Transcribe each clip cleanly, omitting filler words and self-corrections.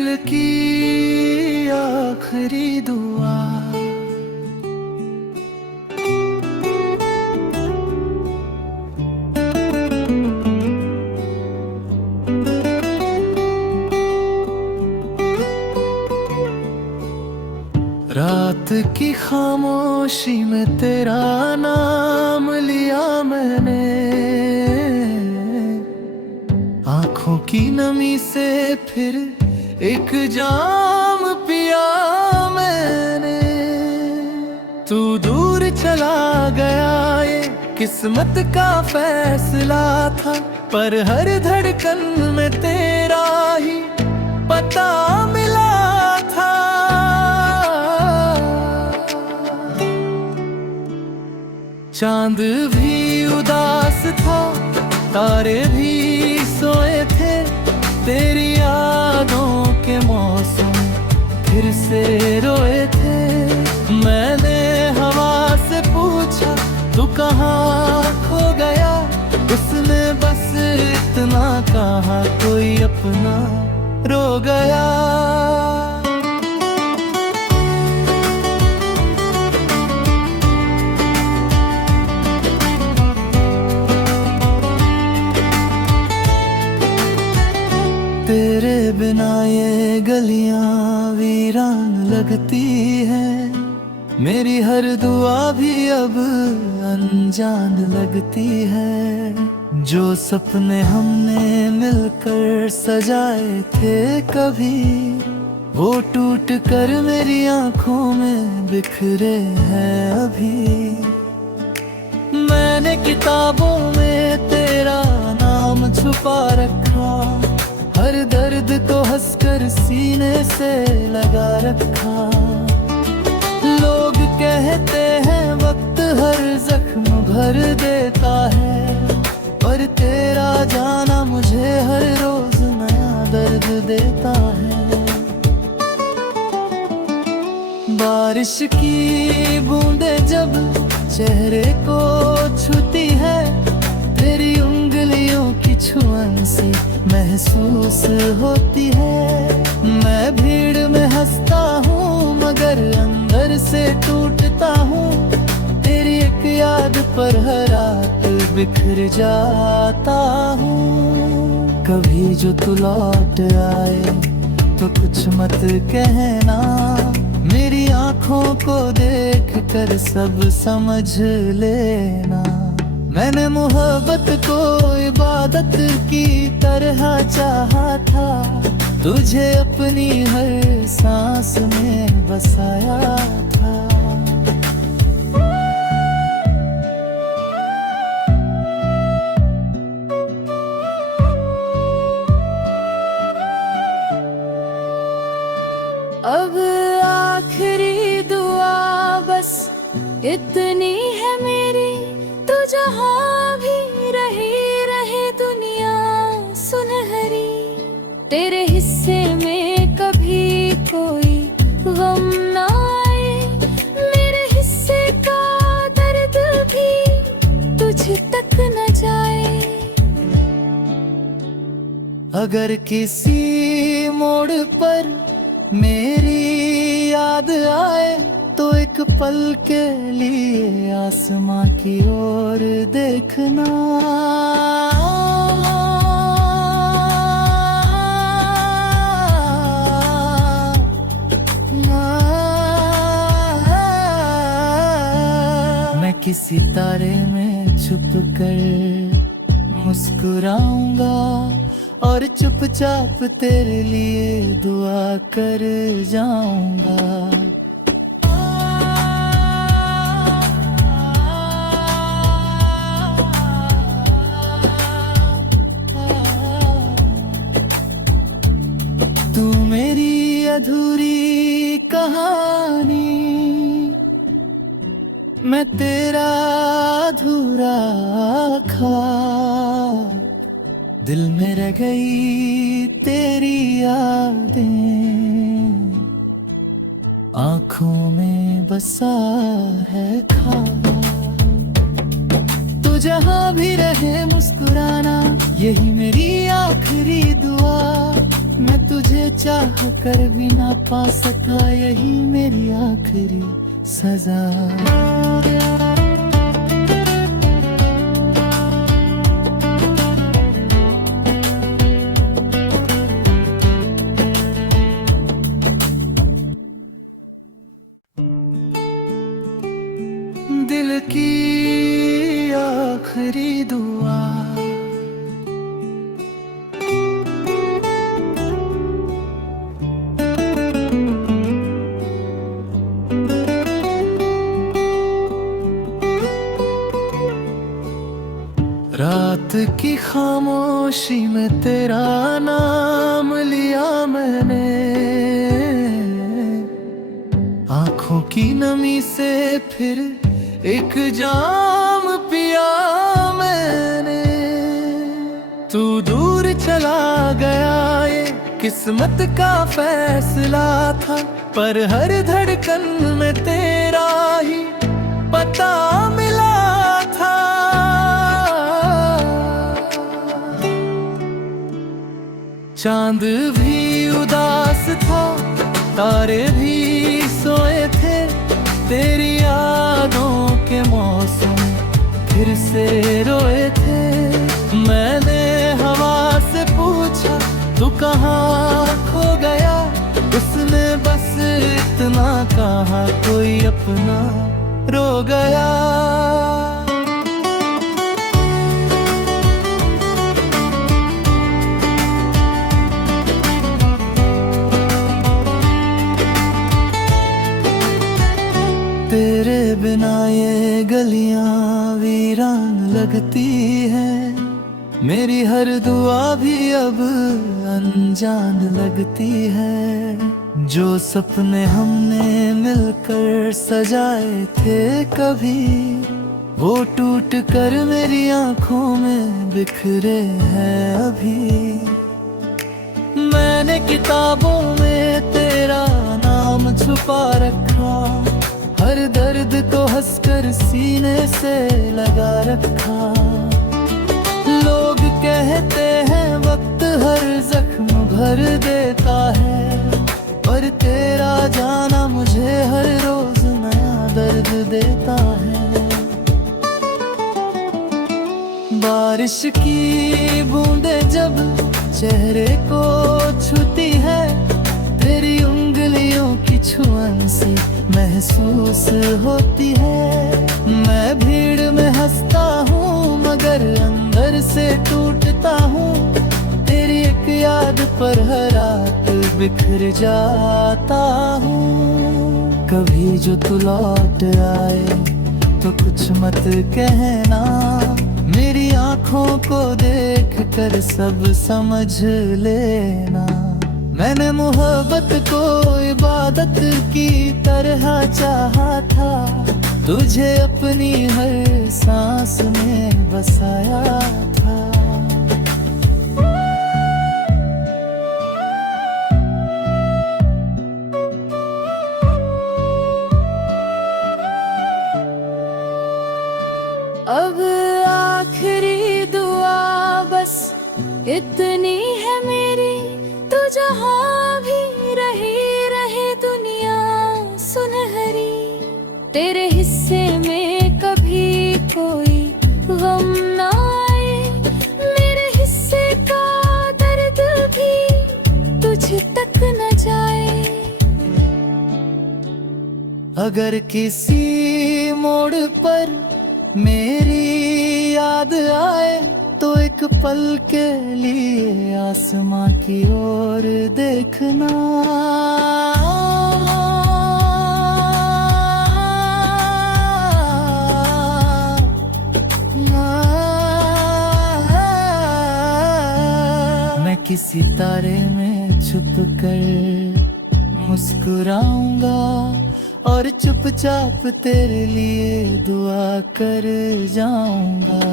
दिल की आखिरी दुआ। रात की खामोशी में तेरा नाम लिया मैंने, आंखों की नमी से फिर एक जाम पिया मैंने। तू दूर चला गया ये किस्मत का फैसला था, पर हर धड़कन में तेरा ही पता मिला था। चांद भी उदास था, तारे भी सोए थे, तेरी यादों के मौसम फिर से रोए थे। मैंने हवा से पूछा तू कहाँ खो गया, उसने बस इतना कहा कोई अपना रो गया। तेरे बिना ये गलियां वीरान लगती है, मेरी हर दुआ भी अब अनजान लगती है। जो सपने हमने मिलकर सजाए थे कभी, वो टूट कर मेरी आंखों में बिखरे हैं अभी। मैंने किताबों में तेरा नाम छुपा रखा, हर दर्द को हंसकर सीने से लगा रखा। लोग कहते हैं वक्त हर जख्म भर देता है, पर तेरा जाना मुझे हर रोज नया दर्द देता है। बारिश की बूंदें जब चेहरे को छूती है, तेरी उंगलियों की छुअन से महसूस होती है। मैं भीड़ में हंसता हूँ मगर अंदर से टूटता हूँ, तेरी एक याद पर हर रात बिखर जाता हूँ। कभी जो तू लौट आए तो कुछ मत कहना, मेरी आंखों को देख कर सब समझ लेना। मैंने मोहब्बत को इबादत की तरह चाहा था, तुझे अपनी हर सांस में बसाया था। अब आखिरी दुआ बस इतनी है मेरी, तू जहाँ भी रहे दुनिया सुनहरी। तेरे हिस्से में कभी कोई गम ना आए, मेरे हिस्से का दर्द भी तुझ तक न जाए। अगर किसी मोड़ पर मेरी याद आए तो एक पल के लिए आसमां की ओर देखना। मैं किसी तारे में छुप कर मुस्कुराऊंगा और चुपचाप तेरे लिए दुआ कर जाऊंगा। तू मेरी अधूरी कहानी, मैं तेरा अधूरा ख्वाब। दिल में रह गई तेरी यादें, आंखों में बसा है ख्वाब। तू जहाँ भी रहे मुस्कुराना, यही मेरी आखिरी दुआ। मैं तुझे चाह कर भी ना पा सका, यही मेरी आखिरी सजा। दिल की आखिरी दुआ, रात की खामोशी में तेरा नाम लिया मैंने, आंखों की नमी से फिर एक जाम पिया मैंने। तू दूर चला गया ये किस्मत का फैसला था, पर हर धड़कन में तेरा ही पता मिला था। चांद भी उदास था, तारे भी सोए थे, तेरी यादों के मौसम फिर से रोए थे। मैंने हवा से पूछा तू कहाँ खो गया, उसने बस इतना कहा कोई अपना रो गया। तेरे बिना ये गलियां वीरान लगती है, मेरी हर दुआ भी अब अनजान लगती है। जो सपने हमने मिलकर सजाए थे कभी, वो टूट कर मेरी आंखों में बिखरे हैं अभी। मैंने किताबों में तेरा नाम छुपा रखा, हर दर्द को हंसकर सीने से लगा रखा। लोग कहते हैं वक्त हर जख्म भर देता है, पर तेरा जाना मुझे हर रोज नया दर्द देता है। बारिश की बूंदें जब चेहरे को छूती है, तेरी उंगलियों की छुअन से महसूस होती है। मैं भीड़ में हंसता हूँ मगर अंदर से टूटता हूँ, तेरी एक याद पर हर रात बिखर जाता हूँ। कभी जो तू लौट आए तो कुछ मत कहना, मेरी आंखों को देख कर सब समझ लेना। मैंने मोहब्बत को इबादत की तरह चाहा था, तुझे अपनी हर सांस में बसाया था। अब आखिरी दुआ बस इतनी है मेरी, तू जहाँ भी रहे दुनिया सुनहरी। तेरे हिस्से में कभी कोई गम ना आए, मेरे हिस्से का दर्द भी तुझ तक न जाए। अगर किसी मोड़ पर मेरी याद आए तो एक पल के लिए आसमां की ओर देखना। मैं किसी तारे में छुप कर मुस्कुराऊंगा और चुपचाप तेरे लिए दुआ कर जाऊंगा।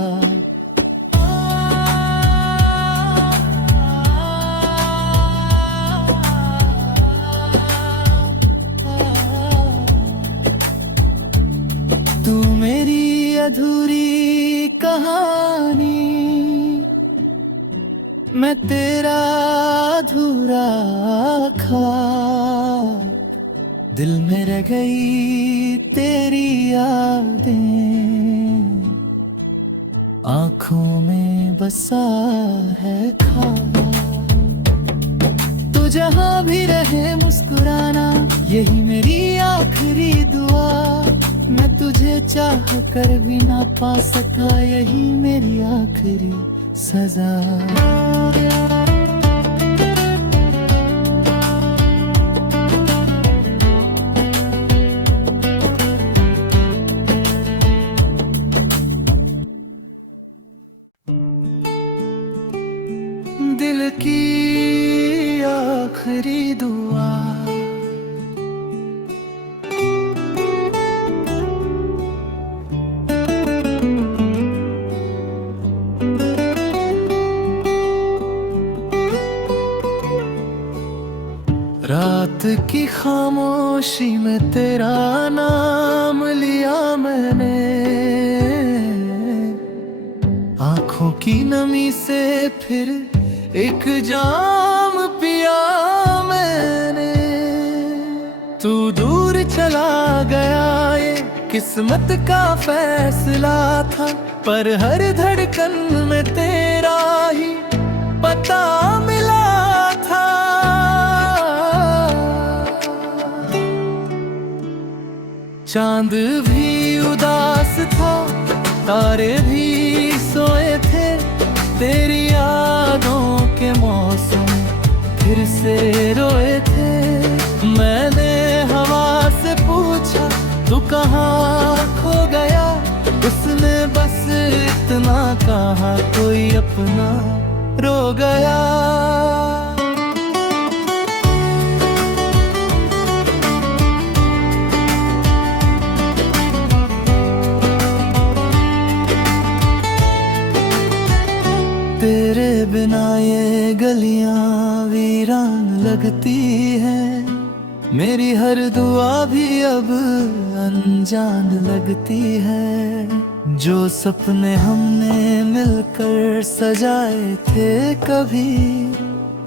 तू मेरी अधूरी कहानी, मैं तेरा अधूरा खा, दिल में रह गई तेरी यादें, आंखों में बसा है ख्वाब। तू जहां भी रहे मुस्कुराना, यही मेरी आखिरी दुआ। मैं तुझे चाह कर भी ना पा सका, यही मेरी आखिरी सजा। दिल की आखिरी दुआ, रात की खामोशी में तेरा नाम लिया मैंने, आंखों की नमी से फिर एक जाम पिया मैंने। तू दूर चला गया, ये किस्मत का फैसला था, पर हर धड़कन में तेरा ही पता मिला था। चांद भी उदास था, तारे भी सोए थे, तेरी यादों के मौसम फिर से रोए थे। मैंने हवा से पूछा तू कहाँ खो गया, उसने बस इतना कहा कोई अपना रो गया। तेरे बिना ये गलियां वीरान लगती है, मेरी हर दुआ भी अब अनजान लगती है। जो सपने हमने मिलकर सजाए थे कभी,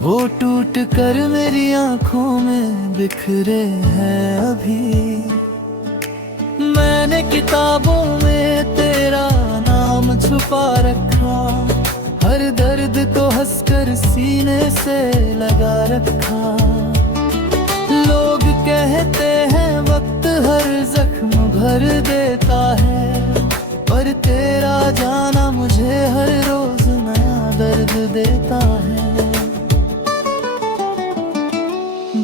वो टूट कर मेरी आंखों में बिखरे हैं अभी। मैंने किताबों में तेरा नाम छुपा रखा, हर दर्द को हंसकर सीने से लगा रखा। लोग कहते हैं वक्त हर जख्म भर देता है, पर तेरा जाना मुझे हर रोज नया दर्द देता है।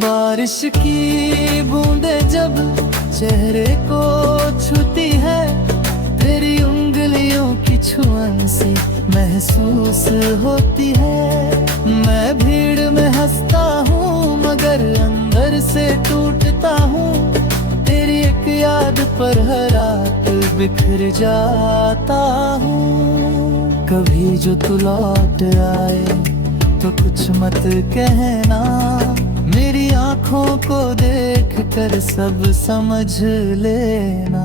बारिश की बूंदें जब चेहरे को छूती है, तेरी उंगलियों की छुअन सी महसूस होती है। मैं भीड़ में हंसता हूँ मगर अंदर से टूटता हूँ, तेरी एक याद पर हर रात बिखर जाता हूँ। कभी जो तू लौट आए तो कुछ मत कहना, मेरी आंखों को देख कर सब समझ लेना।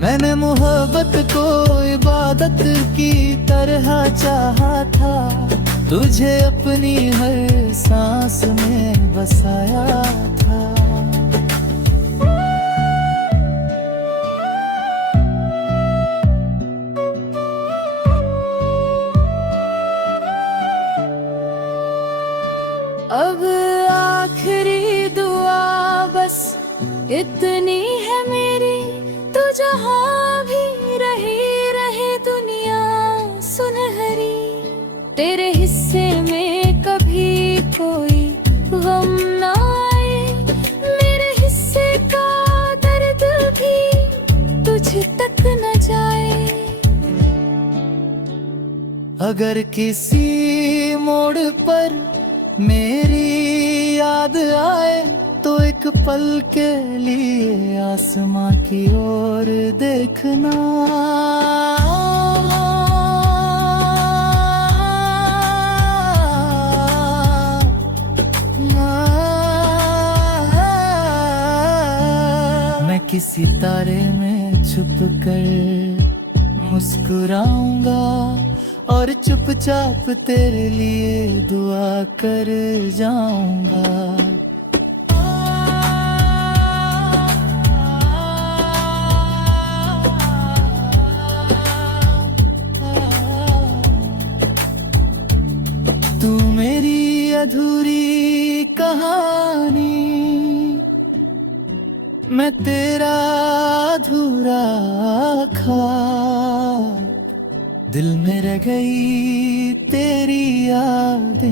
मैंने मोहब्बत को इबादत की तरह चाहा था, तुझे अपनी हर सांस में बसाया था। अब आखिरी दुआ बस इतनी है मेरी, तू जहाँ भी रहे दुनिया सुनहरी। तेरे हिस्से में कभी कोई गम ना आए, मेरे हिस्से का दर्द भी तुझ तक न जाए। अगर किसी मोड़ पर मेरी याद आए, तो एक पल के लिए आसमां की ओर देखना। मैं किसी तारे में छुप कर मुस्कुराऊंगा और चुपचाप तेरे लिए दुआ कर जाऊंगा। तू मेरी अधूरी कहानी, मैं तेरा अधूरा ख्वाब, दिल में रह गई तेरी यादें,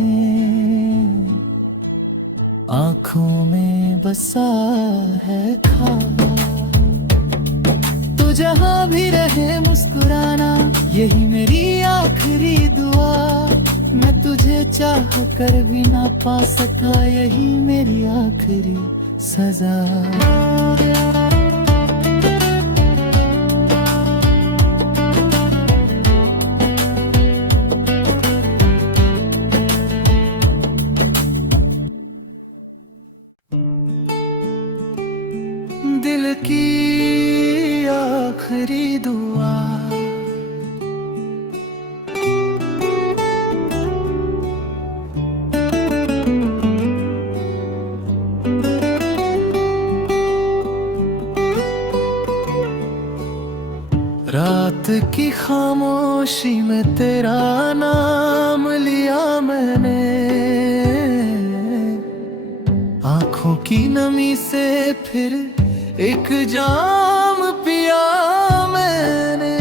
आंखों में बसा है ख्वाब। तू जहां भी रहे मुस्कुराना, यही मेरी आखिरी दुआ। मैं तुझे चाह कर भी ना पा सका, यही मेरी आखिरी सजा। दिल की आखिरी दुआ, रात की खामोशी में तेरा नाम लिया मैंने, आंखों की नमी से फिर एक जाम पिया मैंने।